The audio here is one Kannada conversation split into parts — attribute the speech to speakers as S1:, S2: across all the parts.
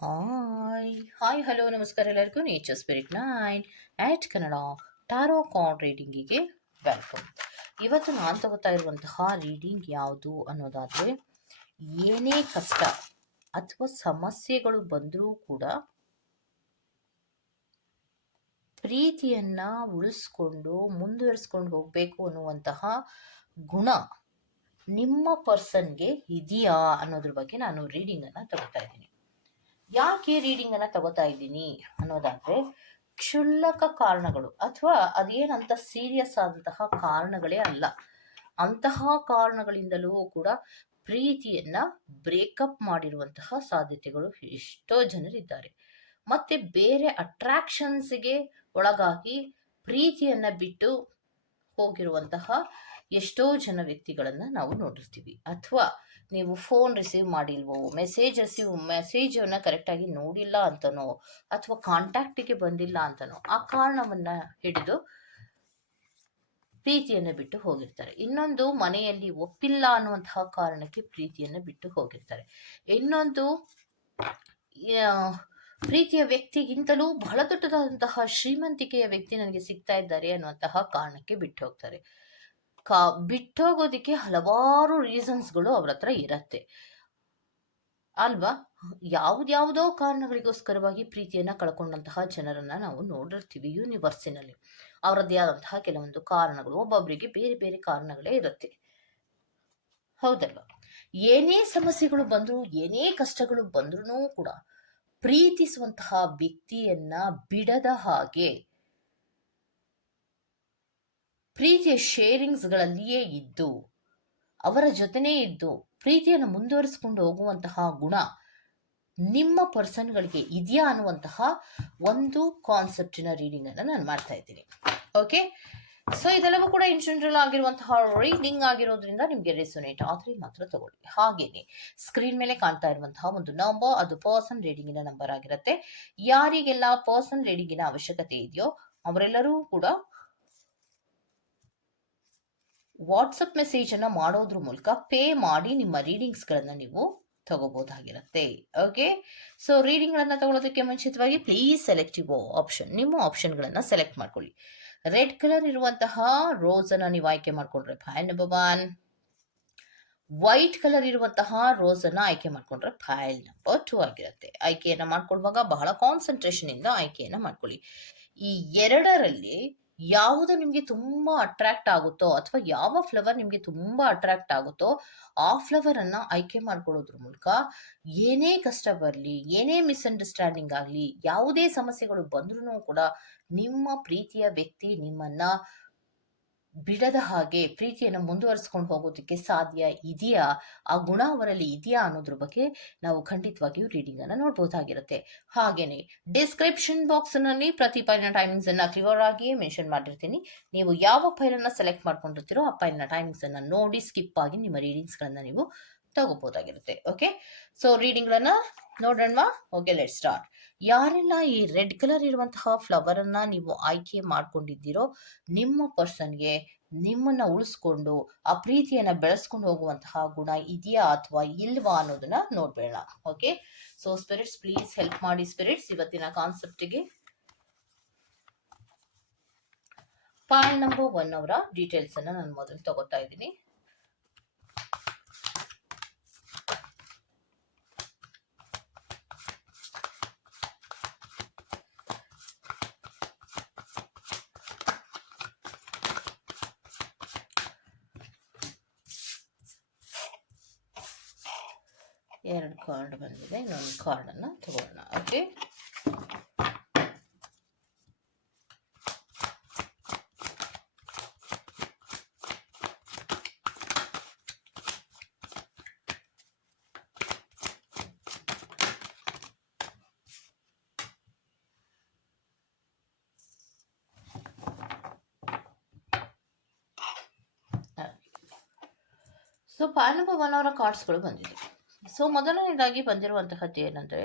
S1: ಹಾಯ್ ಹಾಯ್ ಹಲೋ ನಮಸ್ಕಾರ ಎಲ್ಲರಿಗೂ. Nature spirit nine at Kannada tarot card ರೀಡಿಂಗಿಗೆ welcome ಇವತ್ತು ನಾನು ತಗೋತಾ ಇರುವಂತಹ ರೀಡಿಂಗ್ ಯಾವುದು ಅನ್ನೋದಾದರೆ, ಏನೇ ಕಷ್ಟ ಅಥವಾ ಸಮಸ್ಯೆಗಳು ಬಂದರೂ ಕೂಡ ಪ್ರೀತಿಯನ್ನು ಉಳಿಸ್ಕೊಂಡು, ಮುಂದುವರಿಸ್ಕೊಂಡು ಹೋಗಬೇಕು ಅನ್ನುವಂತಹ ಗುಣ ನಿಮ್ಮ ಪರ್ಸನ್ಗೆ ಇದೆಯಾ ಅನ್ನೋದ್ರ ಬಗ್ಗೆ ನಾನು ರೀಡಿಂಗನ್ನು ತಗೋತಾ ಇದ್ದೀನಿ. ಯಾಕೆ ರೀಡಿಂಗ್ ಅನ್ನ ತಗೋತಾ ಇದ್ದೀನಿ ಅನ್ನೋದಾದ್ರೆ ಕ್ಷುಲ್ಲಕ ಕಾರಣಗಳು ಅಥವಾ ಅದೇನಂತ ಸೀರಿಯಸ್ ಆದಂತಹ ಕಾರಣಗಳೇ ಅಲ್ಲ. ಅಂತಹ ಕಾರಣಗಳಿಂದಲೂ ಕೂಡ ಪ್ರೀತಿಯನ್ನ ಬ್ರೇಕಪ್ ಮಾಡಿರುವಂತಹ ಸಾಧ್ಯತೆಗಳು ಎಷ್ಟೋ ಜನರಿದ್ದಾರೆ. ಮತ್ತೆ ಬೇರೆ ಅಟ್ರಾಕ್ಷನ್ಸ್ಗೆ ಒಳಗಾಗಿ ಪ್ರೀತಿಯನ್ನ ಬಿಟ್ಟು ಹೋಗಿರುವಂತಹ ಎಷ್ಟೋ ಜನ ವ್ಯಕ್ತಿಗಳನ್ನ ನಾವು ನೋಡಿರ್ತೀವಿ. ಅಥವಾ ನೀವು ಫೋನ್ ರಿಸೀವ್ ಮಾಡಿಲ್ವೋ? ಮೆಸೇಜ್ ರಿಸೀವ್ ಮೆಸೇಜನ್ನು ಕರೆಕ್ಟಾಗಿ ನೋಡಿಲ್ಲ ಅಂತನೋ? ಅಥವಾ ಕಾಂಟ್ಯಾಕ್ಟಿಗೆ ಬಂದಿಲ್ಲ ಅಂತನೋ? ಆ ಕಾರಣವನ್ನು ಹಿಡಿದು ಪ್ರೀತಿಯನ್ನು ಬಿಟ್ಟು ಹೋಗಿರ್ತಾರೆ. ಇನ್ನೊಂದು, ಮನೆಯಲ್ಲಿ ಒಪ್ಪಿಲ್ಲ ಅನ್ನುವಂತಹ ಕಾರಣಕ್ಕೆ ಪ್ರೀತಿಯನ್ನು ಬಿಟ್ಟು ಹೋಗಿರ್ತಾರೆ. ಇನ್ನೊಂದು ಪ್ರೀತಿಯ ವ್ಯಕ್ತಿಗಿಂತಲೂ ಬಹಳ ದೊಡ್ಡದಾದಂತಹ ಶ್ರೀಮಂತಿಕೆಯ ವ್ಯಕ್ತಿ ನನಗೆ ಸಿಗ್ತಾ ಇದ್ದಾರೆ ಅನ್ನುವಂತಹ ಕಾರಣಕ್ಕೆ ಬಿಟ್ಟು ಹೋಗ್ತಾರೆ. ಕಾ, ಬಿಟ್ಟೋಗೋದಕ್ಕೆ ಹಲವಾರು ರೀಸನ್ಸ್ಗಳು ಅವ್ರ ಹತ್ರ ಇರತ್ತೆ. ಅಲ್ವಾ? ಯಾವ್ದಾವುದೋ ಕಾರಣಗಳಿಗೋಸ್ಕರವಾಗಿ ಪ್ರೀತಿಯನ್ನ ಕಳ್ಕೊಂಡಂತಹ ಜನರನ್ನ ನಾವು ನೋಡಿರ್ತೀವಿ ಯೂನಿವರ್ಸಿನಲ್ಲಿ ಅವರದ್ದೇ ಆದಂತಹ ಕೆಲವೊಂದು ಕಾರಣಗಳು ಒಬ್ಬೊಬ್ಬರಿಗೆ ಬೇರೆ ಬೇರೆ ಕಾರಣಗಳೇ ಇರುತ್ತೆ. ಹೌದಲ್ವಾ? ಏನೇ ಸಮಸ್ಯೆಗಳು ಬಂದರೂ, ಏನೇ ಕಷ್ಟಗಳು ಬಂದ್ರೂ ಕೂಡ ಪ್ರೀತಿಸುವಂತಹ ವ್ಯಕ್ತಿಯನ್ನ ಬಿಡದ ಹಾಗೆ ಪ್ರೀತಿಯ ಶೇರಿಂಗ್ಸ್ಗಳಲ್ಲಿಯೇ ಇದ್ದು, ಅವರ ಜೊತೆನೇ ಇದ್ದು, ಪ್ರೀತಿಯನ್ನು ಮುಂದುವರಿಸಿಕೊಂಡು ಹೋಗುವಂತಹ ಗುಣ ನಿಮ್ಮ ಪರ್ಸನ್ಗಳಿಗೆ ಇದೆಯಾ ಅನ್ನುವಂತಹ ಒಂದು ಕಾನ್ಸೆಪ್ಟಿನ ರೀಡಿಂಗ್ ಅನ್ನು ನಾನು ಮಾಡ್ತಾ ಇದ್ದೀನಿ. ಓಕೆ ಸೊ ಇದೆಲ್ಲವೂ ಕೂಡ ಇನ್ ಜನರಲ್ ಆಗಿರುವಂತಹ ರೀಡಿಂಗ್ ಆಗಿರೋದ್ರಿಂದ ನಿಮಗೆ ರೆಸೊನೇಟ್ ಆದರೆ ಮಾತ್ರ ತಗೊಳ್ಳಿ. ಹಾಗೇನೆ ಸ್ಕ್ರೀನ್ ಮೇಲೆ ಕಾಣ್ತಾ ಇರುವಂತಹ ಒಂದು ನಂಬರ್ ಅದು ಪರ್ಸನ್ ರೀಡಿಂಗಿನ ನಂಬರ್ ಆಗಿರುತ್ತೆ. ಯಾರಿಗೆಲ್ಲ ಪರ್ಸನ್ ರೀಡಿಂಗಿನ ಅವಶ್ಯಕತೆ ಇದೆಯೋ, ಅವರೆಲ್ಲರೂ ಕೂಡ ವಾಟ್ಸಪ್ ಮೆಸೇಜ್ ಅನ್ನ ಮಾಡೋದ್ರ ಮೂಲಕ ಪೇ ಮಾಡಿ ನಿಮ್ಮ ರೀಡಿಂಗ್ಸ್ ಗಳನ್ನ ನೀವು ತಗೋಬಹುದಾಗಿರುತ್ತೆ. ಓಕೆ ಸೊ ರೀಡಿಂಗ್ ಗಳನ್ನ ತಗೊಳ್ಳೋದಕ್ಕೆ ಮುಂಚಿತವಾಗಿ ಪ್ಲೀಸ್ ಸೆಲೆಕ್ಟ್ ಯುವ ಆಪ್ಷನ್ ನಿಮ್ಮ ಆಪ್ಷನ್ ಗಳನ್ನ ಸೆಲೆಕ್ಟ್ ಮಾಡ್ಕೊಳ್ಳಿ. ರೆಡ್ ಕಲರ್ ಇರುವಂತಹ ರೋಸ್ ಅನ್ನ ನೀವು ಆಯ್ಕೆ ಮಾಡ್ಕೊಂಡ್ರೆ ನಂಬರ್ ಒನ್ ವೈಟ್ ಕಲರ್ ಇರುವಂತಹ ರೋಸ್ ಅನ್ನ ಆಯ್ಕೆ ಮಾಡ್ಕೊಂಡ್ರೆ ಫೈಲ್ ನಂಬರ್ ಟೂ ಆಗಿರುತ್ತೆ. ಆಯ್ಕೆಯನ್ನ ಮಾಡ್ಕೊಳ್ಳುವಾಗ ಬಹಳ ಕಾನ್ಸಂಟ್ರೇಷನ್ ಇಂದ ಆಯ್ಕೆಯನ್ನ ಮಾಡ್ಕೊಳ್ಳಿ. ಈ ಎರಡರಲ್ಲಿ ಯಾವುದು ನಿಮಗೆ ತುಂಬಾ ಅಟ್ರಾಕ್ಟ್ ಆಗುತ್ತೋ ಅಥವಾ ಯಾವ ಫ್ಲವರ್ ನಿಮಗೆ ತುಂಬಾ ಅಟ್ರಾಕ್ಟ್ ಆಗುತ್ತೋ ಆ ಫ್ಲವರನ್ನು ಆಯ್ಕೆ ಮಾಡ್ಕೊಳ್ಳೋದ್ರ ಮೂಲಕ ಏನೇ ಕಷ್ಟ ಬರಲಿ, ಏನೇ ಮಿಸ್ಅಂಡರ್ಸ್ಟ್ಯಾಂಡಿಂಗ್ ಆಗಲಿ, ಯಾವುದೇ ಸಮಸ್ಯೆಗಳು ಬಂದ್ರೂ ಕೂಡ ನಿಮ್ಮ ಪ್ರೀತಿಯ ವ್ಯಕ್ತಿ ನಿಮ್ಮನ್ನ ಬಿಡದ ಹಾಗೆ ಪ್ರೀತಿಯನ್ನು ಮುಂದುವರಿಸ್ಕೊಂಡು ಹೋಗೋದಕ್ಕೆ ಸಾಧ್ಯ ಇದೆಯಾ? ಆ ಗುಣ ಅವರಲ್ಲಿ ಇದೆಯಾ ಅನ್ನೋದ್ರ ಬಗ್ಗೆ ನಾವು ಖಂಡಿತವಾಗಿಯೂ ರೀಡಿಂಗ್ ಅನ್ನ ನೋಡಬಹುದಾಗಿರುತ್ತೆ ಹಾಗೇನೆ ಡಿಸ್ಕ್ರಿಪ್ಷನ್ ಬಾಕ್ಸ್ನಲ್ಲಿ ಪ್ರತಿ ಪೈಲಿನ ಟೈಮಿಂಗ್ಸ್ ಅನ್ನ ಕ್ಲಿಯರ್ ಆಗಿಯೇ ಮೆನ್ಷನ್ ಮಾಡಿರ್ತೀನಿ. ನೀವು ಯಾವ ಫೈಲ್ ಅನ್ನ ಸೆಲೆಕ್ಟ್ ಮಾಡ್ಕೊಂಡಿರ್ತೀರೋ ಆ ಫೈಲ್ನ ಟೈಮಿಂಗ್ಸ್ ಅನ್ನ ನೋಡಿ ಸ್ಕಿಪ್ ಆಗಿ ನಿಮ್ಮ ರೀಡಿಂಗ್ಸ್ ಗಳನ್ನ ನೀವು ತಗೋಬಹುದಾಗಿರುತ್ತೆ ಓಕೆ ಸೊ ರೀಡಿಂಗ್ ಗಳನ್ನ ನೋಡೋಣ ಓಕೆ ಲೆಟ್ ಸ್ಟಾರ್ಟ್ ಯಾರೆಲ್ಲ ಈ ರೆಡ್ ಕಲರ್ ಇರುವಂತಹ ಫ್ಲವರ್ ಅನ್ನ ನೀವು ಆಯ್ಕೆ ಮಾಡ್ಕೊಂಡಿದ್ದೀರೋ, ನಿಮ್ಮ ಪರ್ಸನ್ಗೆ ನಿಮ್ಮನ್ನ ಉಳಿಸ್ಕೊಂಡು, ಆ ಪ್ರೀತಿಯನ್ನ ಬೆಳೆಸ್ಕೊಂಡು ಹೋಗುವಂತಹ ಗುಣ ಇದೆಯಾ ಅಥವಾ ಇಲ್ವಾ ಅನ್ನೋದನ್ನ ನೋಡ್ಬೇಡ okay so spirits please help ಮಾಡಿ ಸ್ಪಿರಿಟ್ಸ್ ಇವತ್ತಿನ ಕಾನ್ಸೆಪ್ಟ್ಗೆ ಪಾಲ್ ನಂಬರ್ ಒನ್ ಅವರ ಡೀಟೇಲ್ಸ್ ಅನ್ನ ನಾನು ಮೊದಲು ತಗೋತಾ ಇದ್ದೀನಿ. ಎರಡು ಕಾರ್ಡ್ ಬಂದಿದೆ ಇನ್ನೊಂದು ಕಾರ್ಡನ್ನು ತಗೊಳ್ಳೋಣ ಓಕೆ? ಸೊ ಪಾನಪ ಒನ್ ಅವರ ಕಾರ್ಡ್ಸ್ಗಳು ಬಂದಿದೆ. ಸೊ ಮೊದಲನೇದಾಗಿ ಬಂದಿರುವಂತಹದ್ದು ಏನಂದ್ರೆ,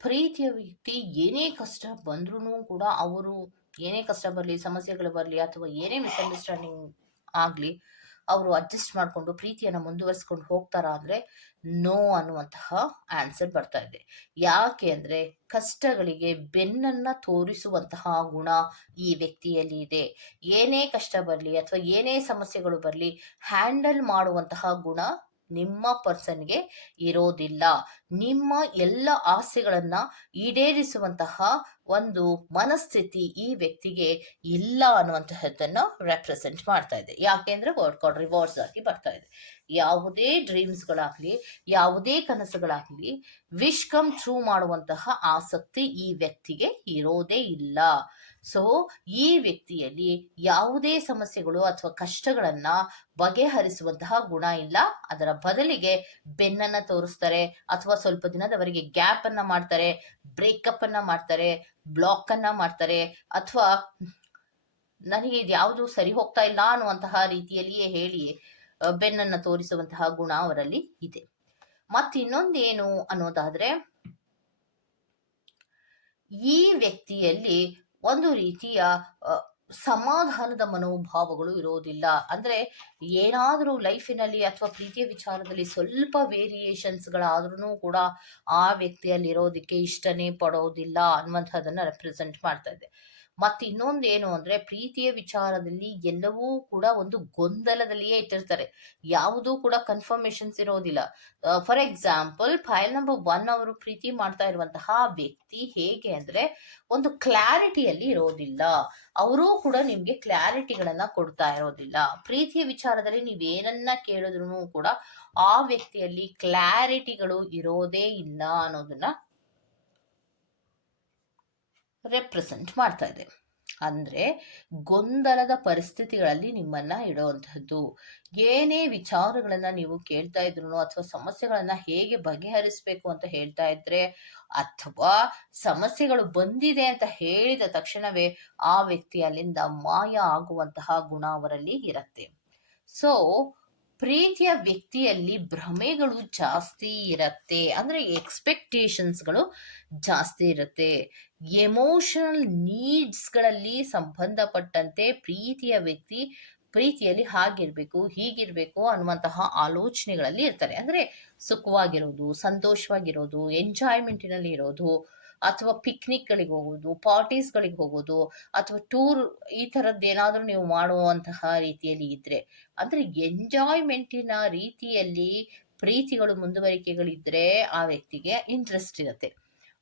S1: ಪ್ರೀತಿಯ ವ್ಯಕ್ತಿ ಏನೇ ಕಷ್ಟ ಬಂದ್ರೂ ಕೂಡ ಅವರು ಏನೇ ಕಷ್ಟ ಬರಲಿ, ಸಮಸ್ಯೆಗಳು ಬರಲಿ ಅಥವಾ ಏನೇ ಮಿಸ್ಅಂಡರ್ಸ್ಟ್ಯಾಂಡಿಂಗ್ ಆಗಲಿ, ಅವರು ಅಡ್ಜಸ್ಟ್ ಮಾಡಿಕೊಂಡು ಪ್ರೀತಿಯನ್ನು ಮುಂದುವರಿಸ್ಕೊಂಡು ಹೋಗ್ತಾರಾ ಅಂದರೆ ನೋ ಅನ್ನುವಂತಹ ಆನ್ಸರ್ ಬರ್ತಾ ಇದೆ. ಯಾಕೆ ಅಂದರೆ ಕಷ್ಟಗಳಿಗೆ ಬೆನ್ನನ್ನ ತೋರಿಸುವಂತಹ ಗುಣ ಈ ವ್ಯಕ್ತಿಯಲ್ಲಿ ಇದೆ. ಏನೇ ಕಷ್ಟ ಬರಲಿ ಅಥವಾ ಏನೇ ಸಮಸ್ಯೆಗಳು ಬರಲಿ ಹ್ಯಾಂಡಲ್ ಮಾಡುವಂತಹ ಗುಣ ನಿಮ್ಮ ಪರ್ಸನ್ಗೆ ಇರೋದಿಲ್ಲ. ನಿಮ್ಮ ಎಲ್ಲ ಆಸೆಗಳನ್ನ ಈಡೇರಿಸುವಂತಹ ಒಂದು ಮನಸ್ಥಿತಿ ಈ ವ್ಯಕ್ತಿಗೆ ಇಲ್ಲ ಅನ್ನುವಂತಹದ್ದನ್ನು ರೆಪ್ರೆಸೆಂಟ್ ಮಾಡ್ತಾ ಇದೆ. ಯಾಕೆಂದ್ರೆ ವರ್ಡ್ ಕಾರ್ಡ್ ರಿವಾರ್ಡ್ಸ್ ಆಗಿ ಬರ್ತಾ ಇದೆ. ಯಾವುದೇ ಡ್ರೀಮ್ಸ್ಗಳಾಗಲಿ ಯಾವುದೇ ಕನಸುಗಳಾಗಲಿ ವಿಶ್ ಕಮ್ ಥ್ರೂ ಮಾಡುವಂತಹ ಆಸಕ್ತಿ ಈ ವ್ಯಕ್ತಿಗೆ ಇರೋದೇ ಇಲ್ಲ. ಸೊ ಈ ವ್ಯಕ್ತಿಯಲ್ಲಿ ಯಾವುದೇ ಸಮಸ್ಯೆಗಳು ಅಥವಾ ಕಷ್ಟಗಳನ್ನ ಬಗೆಹರಿಸುವಂತಹ ಗುಣ ಇಲ್ಲ. ಅದರ ಬದಲಿಗೆ ಬೆನ್ನನ್ನ ತೋರಿಸ್ತಾರೆ ಅಥವಾ ಸ್ವಲ್ಪ ದಿನದವರೆಗೆ ಗ್ಯಾಪ್ ಅನ್ನ ಮಾಡ್ತಾರೆ, ಬ್ರೇಕಪ್ ಅನ್ನ ಮಾಡ್ತಾರೆ, ಬ್ಲಾಕ್ ಅನ್ನ ಮಾಡ್ತಾರೆ ಅಥವಾ ನನಗೆ ಇದು ಯಾವುದು ಸರಿ ಹೋಗ್ತಾ ಇಲ್ಲ ಅನ್ನುವಂತಹ ರೀತಿಯಲ್ಲಿಯೇ ಹೇಳಿ ಬೆನ್ನನ್ನ ತೋರಿಸುವಂತಹ ಗುಣ ಅವರಲ್ಲಿ ಇದೆ. ಮತ್ತಿನ್ನೊಂದೇನು ಅನ್ನೋದಾದ್ರೆ, ಈ ವ್ಯಕ್ತಿಯಲ್ಲಿ ಒಂದು ರೀತಿಯ ಸಮಾಧಾನದ ಮನೋಭಾವಗಳು ಇರೋದಿಲ್ಲ. ಅಂದ್ರೆ ಏನಾದರೂ ಲೈಫಿನಲ್ಲಿ ಅಥವಾ ಪ್ರೀತಿಯ ವಿಚಾರದಲ್ಲಿ ಸ್ವಲ್ಪ ವೇರಿಯೇಷನ್ಸ್ಗಳಾದ್ರೂ ಕೂಡ ಆ ವ್ಯಕ್ತಿಯಲ್ಲಿ ಇರೋದಕ್ಕೆ ಇಷ್ಟನೇ ಪಡೋದಿಲ್ಲ ಅನ್ನುವಂಥದ್ದನ್ನು ರೆಪ್ರೆಸೆಂಟ್ ಮಾಡ್ತಾ ಇದೆ ಮತ್ತೆ ಇನ್ನೊಂದು ಏನು ಅಂದ್ರೆ ಪ್ರೀತಿಯ ವಿಚಾರದಲ್ಲಿ ಎಲ್ಲವೂ ಕೂಡ ಒಂದು ಗೊಂದಲದಲ್ಲಿಯೇ ಇಟ್ಟಿರ್ತಾರೆ. ಯಾವುದೂ ಕೂಡ ಕನ್ಫರ್ಮೇಶನ್ಸ್ ಇರೋದಿಲ್ಲ. For example pile number one ಅವರು ಪ್ರೀತಿ ಮಾಡ್ತಾ ಇರುವಂತಹ ವ್ಯಕ್ತಿ ಹೇಗೆ ಅಂದ್ರೆ ಒಂದು ಕ್ಲಾರಿಟಿಯಲ್ಲಿ ಇರೋದಿಲ್ಲ. ಅವರೂ ಕೂಡ ನಿಮ್ಗೆ ಕ್ಲಾರಿಟಿಗಳನ್ನ ಕೊಡ್ತಾ ಇರೋದಿಲ್ಲ. ಪ್ರೀತಿಯ ವಿಚಾರದಲ್ಲಿ ನೀವೇನನ್ನ ಕೇಳಿದ್ರು ಕೂಡ ಆ ವ್ಯಕ್ತಿಯಲ್ಲಿ ಕ್ಲಾರಿಟಿಗಳು ಇರೋದೇ ಇಲ್ಲ ಅನ್ನೋದನ್ನ ರೆಪ್ರೆಸೆಂಟ್ ಮಾಡ್ತಾ ಇದೆ. ಅಂದ್ರೆ ಗೊಂದಲದ ಪರಿಸ್ಥಿತಿಗಳಲ್ಲಿ ನಿಮ್ಮನ್ನ ಇಡುವಂತಹದ್ದು. ಏನೇ ವಿಚಾರಗಳನ್ನ ನೀವು ಕೇಳ್ತಾ ಇದ್ರು ಅಥವಾ ಸಮಸ್ಯೆಗಳನ್ನ ಹೇಗೆ ಬಗೆಹರಿಸಬೇಕು ಅಂತ ಹೇಳ್ತಾ ಇದ್ರೆ, ಅಥವಾ ಸಮಸ್ಯೆಗಳು ಬಂದಿದೆ ಅಂತ ಹೇಳಿದ ತಕ್ಷಣವೇ ಆ ವ್ಯಕ್ತಿ ಅಲ್ಲಿಂದ ಮಾಯ ಆಗುವಂತಹ ಗುಣ ಅವರಲ್ಲಿ ಇರತ್ತೆ. ಸೊ ಪ್ರೀತಿಯ ವ್ಯಕ್ತಿಯಲ್ಲಿ ಭ್ರಮೆಗಳು ಜಾಸ್ತಿ ಇರತ್ತೆ. ಅಂದ್ರೆ ಎಕ್ಸ್ಪೆಕ್ಟೇಷನ್ಸ್ಗಳು ಜಾಸ್ತಿ ಇರುತ್ತೆ. ಎಮೋಷನಲ್ ನೀಡ್ಸ್ಗಳಲ್ಲಿ ಸಂಬಂಧಪಟ್ಟಂತೆ ಪ್ರೀತಿಯ ವ್ಯಕ್ತಿ ಪ್ರೀತಿಯಲ್ಲಿ ಹಾಗಿರ್ಬೇಕು, ಹೀಗಿರ್ಬೇಕು ಅನ್ನುವಂತಹ ಆಲೋಚನೆಗಳಲ್ಲಿ ಇರ್ತಾರೆ. ಅಂದ್ರೆ ಸುಖವಾಗಿರೋದು, ಸಂತೋಷವಾಗಿರೋದು ಎಂಜಾಯ್ಮೆಂಟಿನಲ್ಲಿ ಇರೋದು, ಅಥವಾ ಪಿಕ್ನಿಕ್ಗಳಿಗೆ ಹೋಗೋದು ಪಾರ್ಟೀಸ್ಗಳಿಗೆ ಹೋಗೋದು, ಅಥವಾ ಟೂರ್ ಈ ಥರದ್ದು ಏನಾದರೂ ನೀವು ಮಾಡುವಂತಹ ರೀತಿಯಲ್ಲಿ ಇದ್ರೆ, ಅಂದ್ರೆ ಎಂಜಾಯ್ಮೆಂಟಿನ ರೀತಿಯಲ್ಲಿ ಪ್ರೀತಿಗಳು ಮುಂದುವರಿಕೆಗಳಿದ್ರೆ ಆ ವ್ಯಕ್ತಿಗೆ ಇಂಟ್ರೆಸ್ಟ್ ಇರುತ್ತೆ.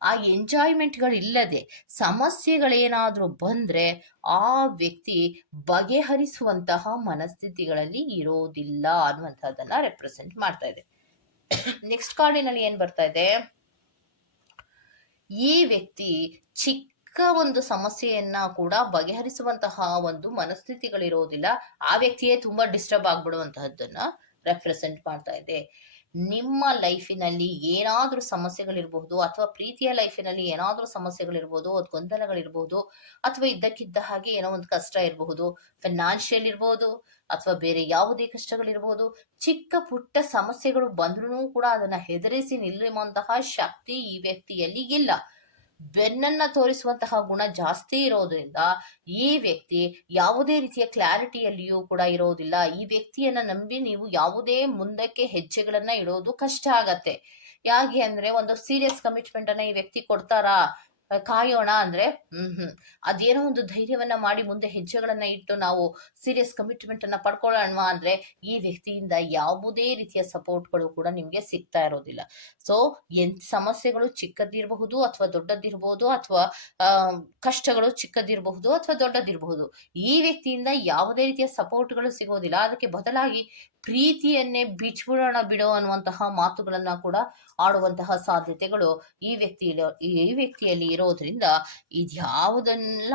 S1: ಆ ಎಂಜಾಯ್ಮೆಂಟ್ಗಳಿಲ್ಲದೆ ಸಮಸ್ಯೆಗಳೇನಾದರೂ ಬಂದ್ರೆ ಆ ವ್ಯಕ್ತಿ ಬಗೆಹರಿಸುವಂತಹ ಮನಸ್ಥಿತಿಗಳಲ್ಲಿ ಇರೋದಿಲ್ಲ ಅನ್ನುವಂಥದ್ದನ್ನು ರೆಪ್ರೆಸೆಂಟ್ ಮಾಡ್ತಾ ಇದೆ. ನೆಕ್ಸ್ಟ್ ಕಾರ್ಡಿನಲ್ಲಿ ಏನು ಬರ್ತಾ ಇದೆ? ಈ ವ್ಯಕ್ತಿ ಚಿಕ್ಕ ಒಂದು ಸಮಸ್ಯೆಯನ್ನ ಕೂಡ ಬಗೆಹರಿಸುವಂತಹ ಒಂದು ಮನಸ್ಥಿತಿಗಳಿರೋದಿಲ್ಲ. ಆ ವ್ಯಕ್ತಿಯೇ ತುಂಬಾ ಡಿಸ್ಟರ್ಬ್ ಆಗ್ಬಿಡುವಂತಹದ್ದನ್ನ ರೆಪ್ರೆಸೆಂಟ್ ಮಾಡ್ತಾ ಇದೆ. ನಿಮ್ಮ ಲೈಫಿನಲ್ಲಿ ಏನಾದರೂ ಸಮಸ್ಯೆಗಳಿರಬಹುದು ಅಥವಾ ಪ್ರೀತಿಯ ಲೈಫಿನಲ್ಲಿ ಏನಾದರೂ ಸಮಸ್ಯೆಗಳಿರ್ಬೋದು ಅದು ಗೊಂದಲಗಳಿರ್ಬೋದು, ಅಥವಾ ಇದ್ದಕ್ಕಿದ್ದ ಹಾಗೆ ಏನೋ ಒಂದು ಕಷ್ಟ ಇರಬಹುದು ಫೈನಾನ್ಷಿಯಲ್ ಇರ್ಬೋದು, ಅಥವಾ ಬೇರೆ ಯಾವುದೇ ಕಷ್ಟಗಳಿರ್ಬೋದು, ಚಿಕ್ಕ ಪುಟ್ಟ ಸಮಸ್ಯೆಗಳು ಬಂದ್ರೂ ಕೂಡ ಅದನ್ನ ಹೆದರಿಸಿ ನಿಲ್ಲುವಂತಹ ಶಕ್ತಿ ಈ ವ್ಯಕ್ತಿಯಲ್ಲಿ ಇಲ್ಲ. ಬೆನ್ನನ್ನ ತೋರಿಸುವಂತಹ ಗುಣ ಜಾಸ್ತಿ ಇರೋದ್ರಿಂದ ಈ ವ್ಯಕ್ತಿ ಯಾವುದೇ ರೀತಿಯ ಕ್ಲಾರಿಟಿಯಲ್ಲಿಯೂ ಕೂಡ ಇರೋದಿಲ್ಲ. ಈ ವ್ಯಕ್ತಿಯನ್ನ ನಂಬಿ ನೀವು ಯಾವುದೇ ಮುಂದಕ್ಕೆ ಹೆಜ್ಜೆಗಳನ್ನ ಇಡೋದು ಕಷ್ಟ ಆಗತ್ತೆ. ಯಾಕೆ ಅಂದ್ರೆ ಒಂದು ಸೀರಿಯಸ್ ಕಮಿಟ್ಮೆಂಟ್ ಅನ್ನ ಈ ವ್ಯಕ್ತಿ ಕೊಡ್ತಾರಾ? ಕಾಯೋಣ ಅಂದ್ರೆ, ಹ್ಮ್ ಹ್ಮ್. ಅದೇನೋ ಒಂದು ಧೈರ್ಯವನ್ನ ಮಾಡಿ ಮುಂದೆ ಹೆಜ್ಜೆಗಳನ್ನ ಇಟ್ಟು ನಾವು ಸೀರಿಯಸ್ ಕಮಿಟ್ಮೆಂಟ್ ಅನ್ನ ಪಡ್ಕೊಳ್ಳೋಣ ಅಂದ್ರೆ, ಈ ವ್ಯಕ್ತಿಯಿಂದ ಯಾವುದೇ ರೀತಿಯ ಸಪೋರ್ಟ್ಗಳು ಕೂಡ ನಿಮ್ಗೆ ಸಿಗ್ತಾ ಇರೋದಿಲ್ಲ. ಸೊ ಎಂತ ಸಮಸ್ಯೆಗಳು ಚಿಕ್ಕದಿರಬಹುದು ಅಥವಾ ದೊಡ್ಡದಿರಬಹುದು ಅಥವಾ ಕಷ್ಟಗಳು ಚಿಕ್ಕದಿರಬಹುದು ಅಥವಾ ದೊಡ್ಡದಿರಬಹುದು, ಈ ವ್ಯಕ್ತಿಯಿಂದ ಯಾವುದೇ ರೀತಿಯ ಸಪೋರ್ಟ್ಗಳು ಸಿಗೋದಿಲ್ಲ. ಅದಕ್ಕೆ ಬದಲಾಗಿ ಪ್ರೀತಿಯನ್ನೇ ಬಿಚ್ಬಿಡೋಣ ಬಿಡೋ ಅನ್ನುವಂತಹ ಮಾತುಗಳನ್ನ ಕೂಡ ಆಡುವಂತಹ ಸಾಧ್ಯತೆಗಳು ಈ ವ್ಯಕ್ತಿಯಲ್ಲಿ ಈ ವ್ಯಕ್ತಿಯಲ್ಲಿ ಇರೋದ್ರಿಂದ ಇದ್ಯಾವುದನ್ನ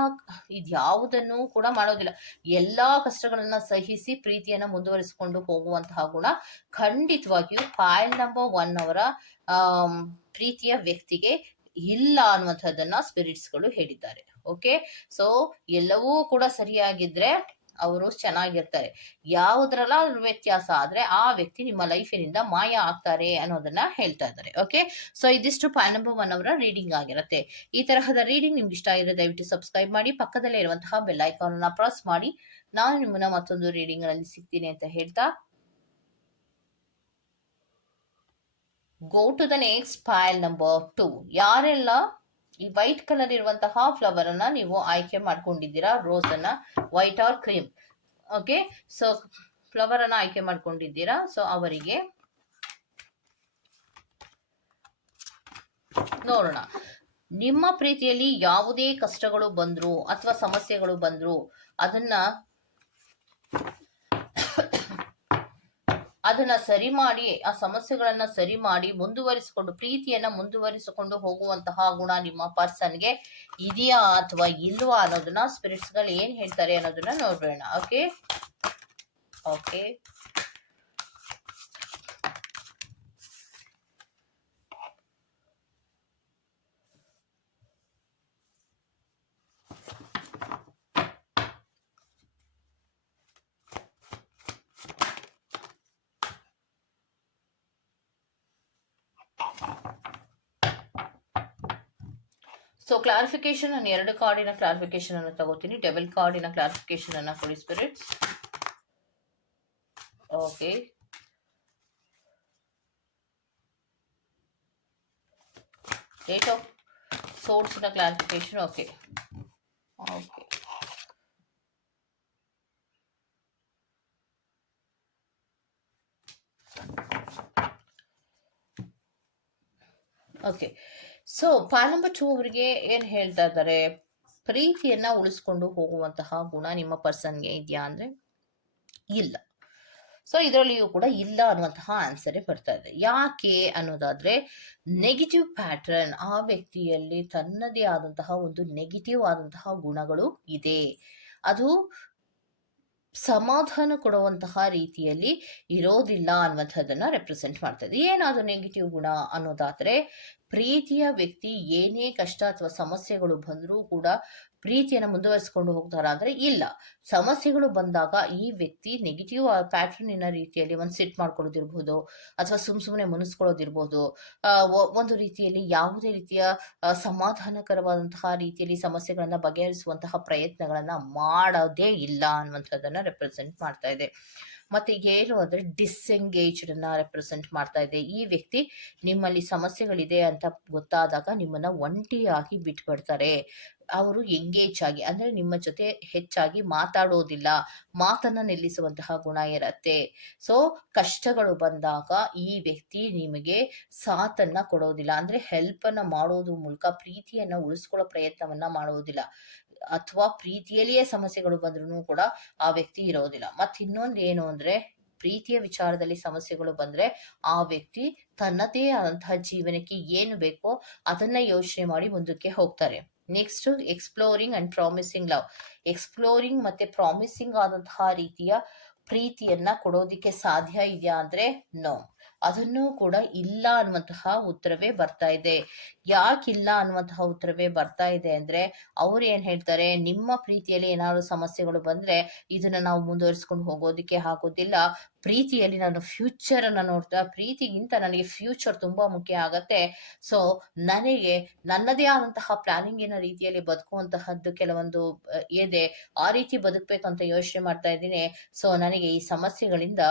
S1: ಇದ್ಯಾವುದನ್ನು ಕೂಡ ಮಾಡೋದಿಲ್ಲ. ಎಲ್ಲಾ ಕಷ್ಟಗಳನ್ನ ಸಹಿಸಿ ಪ್ರೀತಿಯನ್ನ ಮುಂದುವರಿಸಿಕೊಂಡು ಹೋಗುವಂತಹ ಗುಣ ಖಂಡಿತವಾಗಿಯೂ ಫೈಲ್ ನಂಬರ್ ಒನ್ ಅವರ ಪ್ರೀತಿಯ ವ್ಯಕ್ತಿಗೆ ಇಲ್ಲ ಅನ್ನುವಂಥದ್ದನ್ನ ಸ್ಪಿರಿಟ್ಸ್ಗಳು ಹೇಳಿದ್ದಾರೆ. ಓಕೆ ಸೊ ಎಲ್ಲವೂ ಕೂಡ ಸರಿಯಾಗಿದ್ರೆ ಅವರು ಚೆನ್ನಾಗಿರ್ತಾರೆ. ಯಾವುದ್ರಲ್ಲಾದ್ರೂ ವ್ಯತ್ಯಾಸ ಆದ್ರೆ ಆ ವ್ಯಕ್ತಿ ನಿಮ್ಮ ಲೈಫಿನಿಂದ ಮಾಯ ಆಗ್ತಾರೆ ಅನ್ನೋದನ್ನ ಹೇಳ್ತಾ ಇದ್ದಾರೆ. ಓಕೆ ಸೊ ಇದಿಷ್ಟು ಒನ್ ಅವರ ರೀಡಿಂಗ್ ಆಗಿರುತ್ತೆ. ಈ ತರಹದ ರೀಡಿಂಗ್ ನಿಮ್ಗೆ ಇಷ್ಟ ಆಗಿದ್ರೆ ದಯವಿಟ್ಟು ಸಬ್ಸ್ಕ್ರೈಬ್ ಮಾಡಿ, ಪಕ್ಕದಲ್ಲೇ ಇರುವಂತಹ ಬೆಲ್ ಐಕಾನ್ ಅನ್ನ ಪ್ರೆಸ್ ಮಾಡಿ. ನಾನು ನಿಮ್ಮನ್ನ ಮತ್ತೊಂದು ರೀಡಿಂಗ್ನಲ್ಲಿ ಸಿಗ್ತೀನಿ ಅಂತ ಹೇಳ್ತಾ go to the next pile number two ಯಾರೆಲ್ಲ ಈ ವೈಟ್ ಕಲರ್ ಇರುವಂತಹ ಫ್ಲವರ್ ಅನ್ನ ನೀವು ಆಯ್ಕೆ ಮಾಡ್ಕೊಂಡಿದ್ದೀರಾ? ರೋಸ್ ಅನ್ನ white or cream okay so flower ಅನ್ನ ಆಯ್ಕೆ ಮಾಡ್ಕೊಂಡಿದ್ದೀರಾ? ಸೊ ಅವರಿಗೆ ನೋಡೋಣ. ನಿಮ್ಮ ಪ್ರೀತಿಯಲ್ಲಿ ಯಾವುದೇ ಕಷ್ಟಗಳು ಬಂದ್ರು ಅಥವಾ ಸಮಸ್ಯೆಗಳು ಬಂದ್ರು, ಅದನ್ನ ಅದನ್ನ ಸರಿ ಮಾಡಿ, ಆ ಸಮಸ್ಯೆಗಳನ್ನು ಸರಿ ಮಾಡಿ ಮುಂದುವರಿಸಿಕೊಂಡು, ಪ್ರೀತಿಯನ್ನ ಮುಂದುವರಿಸಿಕೊಂಡು ಹೋಗುವಂತಹ ಗುಣ ನಿಮ್ಮ ಪರ್ಸನ್ಗೆ ಇದೆಯಾ ಅಥವಾ ಇಲ್ವಾ ಅನ್ನೋದನ್ನ ಸ್ಪಿರಿಟ್ಸ್ಗಳು ಏನ್ ಹೇಳ್ತಾರೆ ಅನ್ನೋದನ್ನ ನೋಡೋಣ ಓಕೆ ಓಕೆ ಸೊ ಕ್ಲಾರಿಫಿಕೇಶನ್ ನಾನು ಎರಡು ಕಾರ್ಡಿನ ಕ್ಲಾರಿಫಿಕೇಶನ್ ಅನ್ನು ತಗೋತೀನಿ. ಡೆಬಲ್ ಕಾರ್ಡಿನ ಕ್ಲಾರಿಫಿಕೇಶನ್ ಅನ್ನ ಕೊಡಿ spirits okay eight of ಸೋರ್ಸ್ನ clarification okay okay okay so pile number two ಅವರಿಗೆ ಏನು ಹೇಳ್ತಾ ಇದ್ದಾರೆ? ಪ್ರೀತಿಯನ್ನ ಉಳಿಸ್ಕೊಂಡು ಹೋಗುವಂತಹ ಗುಣ ನಿಮ್ಮ ಪರ್ಸನ್ಗೆ ಇದೆಯಾ ಅಂದ್ರೆ? ಇಲ್ಲ. ಸೊ ಇದರಲ್ಲಿಯೂ ಕೂಡ ಇಲ್ಲ ಅನ್ನುವಂತಹ ಆನ್ಸರೇ ಬರ್ತಾ ಇದೆ. ಯಾಕೆ ಅನ್ನೋದಾದ್ರೆ ನೆಗೆಟಿವ್ ಪ್ಯಾಟರ್ನ್ ಆ ವ್ಯಕ್ತಿಯಲ್ಲಿ ತನ್ನದೇ ಆದಂತಹ ಒಂದು ನೆಗೆಟಿವ್ ಆದಂತಹ ಗುಣಗಳು ಇದೆ. ಅದು ಸಮಾಧಾನ ಕೊಡುವಂತಹ ರೀತಿಯಲ್ಲಿ ಇರೋದಿಲ್ಲ ಅನ್ನುವಂಥದ್ದನ್ನ ರೆಪ್ರೆಸೆಂಟ್ ಮಾಡ್ತದೆ ಏನಾದ್ರು ನೆಗೆಟಿವ್ ಗುಣ ಅನ್ನೋದಾದ್ರೆ ಪ್ರೀತಿಯ ವ್ಯಕ್ತಿ ಏನೇ ಕಷ್ಟ ಅಥವಾ ಸಮಸ್ಯೆಗಳು ಬಂದರೂ ಕೂಡ ಪ್ರೀತಿಯನ್ನು ಮುಂದುವರಿಸಿಕೊಂಡು ಹೋಗ್ತಾರ ಅಂದ್ರೆ ಇಲ್ಲ. ಸಮಸ್ಯೆಗಳು ಬಂದಾಗ ಈ ವ್ಯಕ್ತಿ ನೆಗೆಟಿವ್ ಪ್ಯಾಟ್ರನ್ನಿನ ರೀತಿಯಲ್ಲಿ ಒಂದು ಸಿಟ್ ಮಾಡ್ಕೊಳ್ಳೋದಿರ್ಬೋದು ಅಥವಾ ಸುಮ್ ಸುಮ್ಮನೆ ಮುನಿಸ್ಕೊಳ್ಳೋದಿರ್ಬೋದು. ಒಂದು ರೀತಿಯಲ್ಲಿ ಯಾವುದೇ ರೀತಿಯ ಸಮಾಧಾನಕರವಾದಂತಹ ರೀತಿಯಲ್ಲಿ ಸಮಸ್ಯೆಗಳನ್ನು ಬಗೆಹರಿಸುವಂತಹ ಪ್ರಯತ್ನಗಳನ್ನು ಮಾಡೋದೇ ಇಲ್ಲ ಅನ್ನುವಂಥದ್ದನ್ನು ರೆಪ್ರೆಸೆಂಟ್ ಮಾಡ್ತಾ ಇದೆ. ಮತ್ತೆ ಏನು ಅಂದ್ರೆ ಡಿಸ್ಎಂಗೇಜ್ಡ್ ಅನ್ನ ರೆಪ್ರೆಸೆಂಟ್ ಮಾಡ್ತಾ ಇದೆ. ಈ ವ್ಯಕ್ತಿ ನಿಮ್ಮಲ್ಲಿ ಸಮಸ್ಯೆಗಳಿದೆ ಅಂತ ಗೊತ್ತಾದಾಗ ನಿಮ್ಮನ್ನ ಒಂಟಿಯಾಗಿ ಬಿಟ್ಬಿಡ್ತಾರೆ. ಅವರು ಎಂಗೇಜ್ ಆಗಿ ಅಂದ್ರೆ ನಿಮ್ಮ ಜೊತೆ ಹೆಚ್ಚಾಗಿ ಮಾತಾಡೋದಿಲ್ಲ. ಮಾತನ್ನ ನಿಲ್ಲಿಸುವಂತಹ ಗುಣ ಇರತ್ತೆ. ಸೊ ಕಷ್ಟಗಳು ಬಂದಾಗ ಈ ವ್ಯಕ್ತಿ ನಿಮಗೆ ಸಾಥನ್ನ ಕೊಡೋದಿಲ್ಲ. ಅಂದ್ರೆ ಹೆಲ್ಪ್ ಅನ್ನ ಮಾಡೋದು ಮೂಲಕ, ಪ್ರೀತಿಯನ್ನ ಉಳಿಸ್ಕೊಳ್ಳೋ ಪ್ರಯತ್ನವನ್ನ ಮಾಡೋದಿಲ್ಲ. ಅಥವಾ ಪ್ರೀತಿಯಲ್ಲಿಯೇ ಸಮಸ್ಯೆಗಳು ಬಂದ್ರೂ ಕೂಡ ಆ ವ್ಯಕ್ತಿ ಇರೋದಿಲ್ಲ. ಮತ್ತೆ ಇನ್ನೊಂದು ಏನು ಅಂದ್ರೆ ಪ್ರೀತಿಯ ವಿಚಾರದಲ್ಲಿ ಸಮಸ್ಯೆಗಳು ಬಂದ್ರೆ ಆ ವ್ಯಕ್ತಿ ತನ್ನದೇ ಆದಂತಹ ಜೀವನಕ್ಕೆ ಏನು ಬೇಕೋ ಅದನ್ನ ಯೋಚನೆ ಮಾಡಿ ಮುಂದಕ್ಕೆ ಹೋಗ್ತಾರೆ. Next exploring and promising love exploring ಮತ್ತೆ ಪ್ರಾಮಿಸಿಂಗ್ ಆದಂತಹ ರೀತಿಯ ಪ್ರೀತಿಯನ್ನ ಕೊಡೋದಿಕ್ಕೆ ಸಾಧ್ಯ ಇದೆಯಾ ಅಂದ್ರೆ ನೋ ಅದನ್ನು ಕೂಡ ಇಲ್ಲ ಅನ್ನುವಂತಹ ಉತ್ತರವೇ ಬರ್ತಾ ಇದೆ. ಯಾಕಿಲ್ಲ ಅನ್ನುವಂತಹ ಉತ್ತರವೇ ಬರ್ತಾ ಇದೆ ಅಂದ್ರೆ ಅವ್ರು ಏನ್ ಹೇಳ್ತಾರೆ, ನಿಮ್ಮ ಪ್ರೀತಿಯಲ್ಲಿ ಏನಾದ್ರು ಸಮಸ್ಯೆಗಳು ಬಂದ್ರೆ ಇದನ್ನ ನಾವು ಮುಂದುವರಿಸ್ಕೊಂಡು ಹೋಗೋದಿಕ್ಕೆ ಆಗೋದಿಲ್ಲ. ಪ್ರೀತಿಯಲ್ಲಿ ನಾನು ಫ್ಯೂಚರ್ ಅನ್ನ ನೋಡ್ತಾ, ಪ್ರೀತಿಗಿಂತ ನನಗೆ ಫ್ಯೂಚರ್ ತುಂಬಾ ಮುಖ್ಯ ಆಗತ್ತೆ. ಸೊ ನನಗೆ ನನ್ನದೇ ಆದಂತಹ ಪ್ಲಾನಿಂಗಿನ ರೀತಿಯಲ್ಲಿ ಬದುಕುವಂತಹದ್ದು ಕೆಲವೊಂದು ಇದೆ. ಆ ರೀತಿ ಬದುಕಬೇಕು ಅಂತ ಯೋಚನೆ ಮಾಡ್ತಾ ಇದ್ದೀನಿ. ಸೊ ನನಗೆ ಈ ಸಮಸ್ಯೆಗಳಿಂದ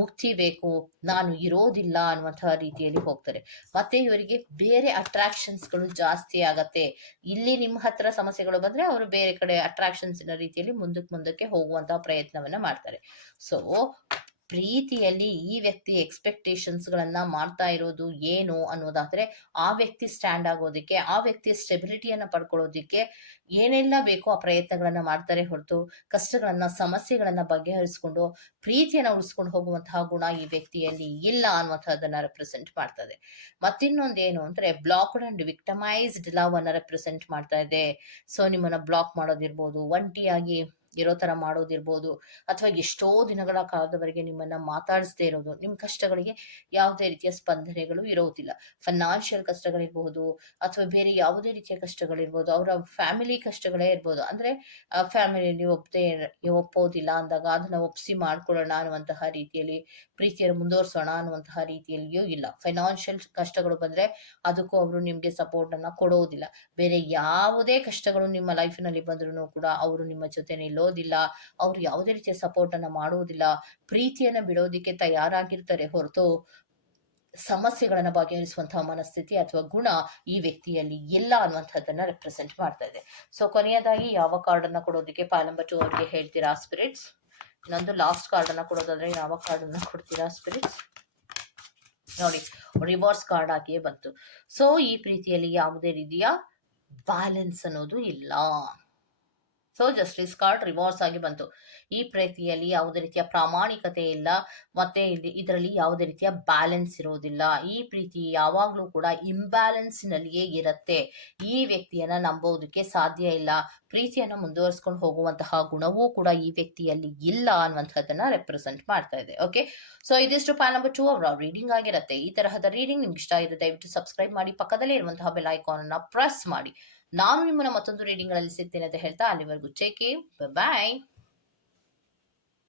S1: ಮುಕ್ತಿ ಬೇಕು. ನಾನು ಇರೋದಿಲ್ಲ ಅನ್ನುವಂತಹ ರೀತಿಯಲ್ಲಿ ಹೋಗ್ತಾರೆ. ಮತ್ತೆ ಇವರಿಗೆ ಬೇರೆ ಅಟ್ರಾಕ್ಷನ್ಸ್ಗಳು ಜಾಸ್ತಿ ಆಗತ್ತೆ. ಇಲ್ಲಿ ನಿಮ್ಮ ಹತ್ರ ಸಮಸ್ಯೆಗಳು ಬಂದ್ರೆ ಅವರು ಬೇರೆ ಕಡೆ ಅಟ್ರಾಕ್ಷನ್ಸ್ ರೀತಿಯಲ್ಲಿ ಮುಂದಕ್ಕೆ ಮುಂದಕ್ಕೆ ಹೋಗುವಂತಹ ಪ್ರಯತ್ನವನ್ನ ಮಾಡ್ತಾರೆ. ಸೊ ಪ್ರೀತಿಯಲ್ಲಿ ಈ ವ್ಯಕ್ತಿ ಎಕ್ಸ್ಪೆಕ್ಟೇಷನ್ಸ್ ಗಳನ್ನ ಮಾಡ್ತಾ ಇರೋದು ಏನು ಅನ್ನೋದಾದ್ರೆ, ಆ ವ್ಯಕ್ತಿ ಸ್ಟ್ಯಾಂಡ್ ಆಗೋದಕ್ಕೆ, ಆ ವ್ಯಕ್ತಿಯ ಸ್ಟೆಬಿಲಿಟಿಯನ್ನ ಪಡ್ಕೊಳ್ಳೋದಿಕ್ಕೆ ಏನೆಲ್ಲ ಬೇಕೋ ಆ ಪ್ರಯತ್ನಗಳನ್ನ ಮಾಡ್ತಾರೆ ಹೊರತು ಕಷ್ಟಗಳನ್ನ, ಸಮಸ್ಯೆಗಳನ್ನ ಬಗೆಹರಿಸ್ಕೊಂಡು, ಪ್ರೀತಿಯನ್ನ ಉಳಿಸ್ಕೊಂಡು ಹೋಗುವಂತಹ ಗುಣ ಈ ವ್ಯಕ್ತಿಯಲ್ಲಿ ಇಲ್ಲ ಅನ್ನುವಂಥದ್ದನ್ನ ರೆಪ್ರೆಸೆಂಟ್ ಮಾಡ್ತದೆ. ಮತ್ತಿನ್ನೊಂದು ಏನು ಅಂದ್ರೆ ಬ್ಲಾಕ್ಡ್ ಅಂಡ್ ವಿಕ್ಟಮೈಸ್ಡ್ ಲವ್ ಅನ್ನ ರೆಪ್ರೆಸೆಂಟ್ ಮಾಡ್ತಾ ಇದೆ. ಸೊ ನಿಮ್ಮನ್ನ ಬ್ಲಾಕ್ ಮಾಡೋದಿರ್ಬೋದು, ಒಂಟಿಯಾಗಿ ಇರೋ ತರ ಮಾಡೋದಿರ್ಬೋದು. ಅಥವಾ ಎಷ್ಟೋ ದಿನಗಳ ಕಾಲದವರೆಗೆ ನಿಮ್ಮನ್ನ ಮಾತಾಡಿಸದೇ ಇರೋದು. ನಿಮ್ಮ ಕಷ್ಟಗಳಿಗೆ ಯಾವುದೇ ರೀತಿಯ ಸ್ಪಂದನೆಗಳು ಇರೋದಿಲ್ಲ. ಫೈನಾನ್ಷಿಯಲ್ ಕಷ್ಟಗಳಿರ್ಬಹುದು ಅಥವಾ ಬೇರೆ ಯಾವುದೇ ರೀತಿಯ ಕಷ್ಟಗಳಿರ್ಬೋದು. ಅವರ ಫ್ಯಾಮಿಲಿ ಕಷ್ಟಗಳೇ ಇರ್ಬೋದು. ಅಂದ್ರೆ ಫ್ಯಾಮಿಲಿಯಲ್ಲಿ ಒಪ್ಪದೆ ಒಪ್ಪೋದಿಲ್ಲ ಅಂದಾಗ ಅದನ್ನ ಒಪ್ಸಿ ಮಾಡ್ಕೊಳ್ಳೋಣ ಅನ್ನುವಂತಹ ರೀತಿಯಲ್ಲಿ ಪ್ರೀತಿಯನ್ನು ಮುಂದುವರ್ಸೋಣ ಅನ್ನುವಂತಹ ರೀತಿಯಲ್ಲಿಯೂ ಇಲ್ಲ. ಫೈನಾನ್ಷಿಯಲ್ ಕಷ್ಟಗಳು ಬಂದ್ರೆ ಅದಕ್ಕೂ ಅವರು ನಿಮ್ಗೆ ಸಪೋರ್ಟ್ ಅನ್ನ ಕೊಡೋದಿಲ್ಲ. ಬೇರೆ ಯಾವುದೇ ಕಷ್ಟಗಳು ನಿಮ್ಮ ಲೈಫಿನಲ್ಲಿ ಬಂದ್ರೂ ಕೂಡ ಅವರು ನಿಮ್ಮ ಜೊತೆ ನಿಲ್ಲೋ ಬಿಡೋದಿಲ್ಲ. ಅವ್ರು ಯಾವುದೇ ರೀತಿಯ ಸಪೋರ್ಟನ್ನು ಮಾಡುವುದಿಲ್ಲ ಪ್ರೀತಿಯನ್ನು ಬಿಡೋದಕ್ಕೆ ತಯಾರಾಗಿರ್ತಾರೆ ಹೊರತು ಸಮಸ್ಯೆಗಳನ್ನು ಬಗೆಹರಿಸುವಂತಹ ಮನಸ್ಥಿತಿ ಅಥವಾ ಗುಣ ಈ ವ್ಯಕ್ತಿಯಲ್ಲಿ ಇಲ್ಲ ಅನ್ನುವಂಥದ್ದನ್ನ ರೆಪ್ರೆಸೆಂಟ್ ಮಾಡ್ತಾ ಇದೆ. ಸೊ ಕೊನೆಯದಾಗಿ ಯಾವ ಕಾರ್ಡ್ ಅನ್ನ ಕೊಡೋದಕ್ಕೆ ಪಾಲಂಬರ್ ಟು ಅವರಿಗೆ ಹೇಳ್ತೀರಾ ಸ್ಪಿರಿಟ್ಸ್ ಇನ್ನೊಂದು ಲಾಸ್ಟ್ ಕಾರ್ಡ್ ಅನ್ನ ಕೊಡೋದಾದ್ರೆ ಯಾವ ಕಾರ್ಡ್ ಅನ್ನ ಕೊಡ್ತೀರಾ ಸ್ಪಿರಿಟ್ಸ್ ನೋಡಿ ರಿವರ್ಸ್ ಕಾರ್ಡ್ ಆಗಿಯೇ ಬಂತು. ಸೊ ಈ ಪ್ರೀತಿಯಲ್ಲಿ ಯಾವುದೇ ರೀತಿಯ ಬ್ಯಾಲೆನ್ಸ್ ಅನ್ನೋದು ಇಲ್ಲ. ಸೊ ಜಸ್ಟಿಸ್ ಕಾರ್ಡ್ ರಿವರ್ಸ್ ಆಗಿ ಬಂತು. ಈ ಪ್ರೀತಿಯಲ್ಲಿ ಯಾವುದೇ ರೀತಿಯ ಪ್ರಾಮಾಣಿಕತೆ ಇಲ್ಲ. ಮತ್ತೆ ಇಲ್ಲಿ ಇದರಲ್ಲಿ ಯಾವುದೇ ರೀತಿಯ ಬ್ಯಾಲೆನ್ಸ್ ಇರೋದಿಲ್ಲ ಈ ಪ್ರೀತಿ ಯಾವಾಗಲೂ ಕೂಡ ಇಂಬ್ಯಾಲೆನ್ಸ್ನಲ್ಲಿಯೇ ಇರುತ್ತೆ. ಈ ವ್ಯಕ್ತಿಯನ್ನ ನಂಬೋದಕ್ಕೆ ಸಾಧ್ಯ ಇಲ್ಲ. ಪ್ರೀತಿಯನ್ನು ಮುಂದುವರಿಸ್ಕೊಂಡು ಹೋಗುವಂತಹ ಗುಣವೂ ಕೂಡ ಈ ವ್ಯಕ್ತಿಯಲ್ಲಿ ಇಲ್ಲ ಅನ್ನುವಂಥದ್ದನ್ನ ರೆಪ್ರೆಸೆಂಟ್ ಮಾಡ್ತಾ ಇದೆ. ಓಕೆ ಸೊ ಇದಿಷ್ಟು ಪ್ಯಾನ್ ನಂಬರ್ ಟೂ ಅವರ ರೀಡಿಂಗ್ ಆಗಿರುತ್ತೆ. ಈ ತರಹದ ರೀಡಿಂಗ್ ನಿಮ್ಗೆ ಇಷ್ಟ ಇರುತ್ತೆ ದಯವಿಟ್ಟು ಸಬ್ಸ್ಕ್ರೈಬ್ ಮಾಡಿ. ಪಕ್ಕದಲ್ಲೇ ಇರುವಂತಹ ಬೆಲ್ ಐಕಾನ್ ಅನ್ನ ಪ್ರೆಸ್ ಮಾಡಿ. ನಾನು ನಿಮ್ಮನ್ನ ಮತ್ತೊಂದು ರೀಡಿಂಗ್ಗಳಲ್ಲಿ ಸಿಗ್ತೇನೆ ಅಂತ ಹೇಳ್ತಾ ಅಲ್ಲಿವರೆಗೂ ಚೇಕೆ ಬಾಯ್